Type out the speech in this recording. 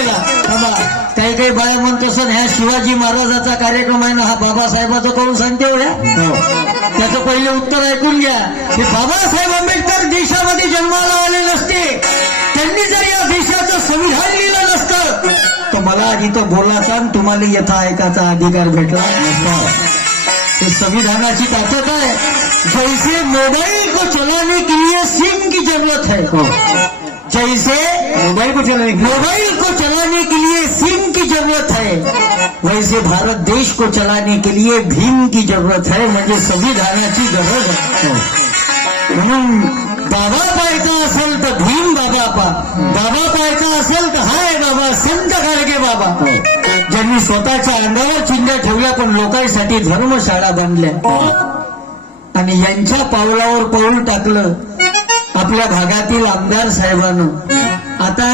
केला काही काही बाया म्हणत असत ह्या शिवाजी महाराजाचा कार्यक्रम आहे ना हा बाबासाहेबाचा करून सांगते हो ह्या? त्याचं पहिले उत्तर ऐकून घ्या. की बाबासाहेब आंबेडकर देशामध्ये जन्माला आले नसते. त्यांनी जर या देशाचं संविधान लिहिलं नसतं तर मला आधी तो बोलायचा आणि तुम्हाला यथा ऐकायचा अधिकार भेटला नसता. संविधानाची ताकद है जैसे मोबाइल को चलाने के लिए सिम की जरूरत है. जैसे मोबाईल को चलाने की- मोबाइल को चलाने के लिए सिम की जरूरत है। वैसे भारत देश को चलाने के लिए भीम की जरूरत है। म्हणजे संविधानाची गरज आहे म्हणून बाबा पाहायचा असेल तर भीम बाबा पा। बाबा पाहायचा असेल तर हाय बाबा संत गाडगे बाबा। ज्यांनी स्वतःच्या अंगावर चिंध्या ठेवल्या पण लोकांसाठी धर्मशाळा बांधल्या आणि यांच्या पावलावर पाऊल टाकलं। आपल्या भागातील आमदार साहेबानं आता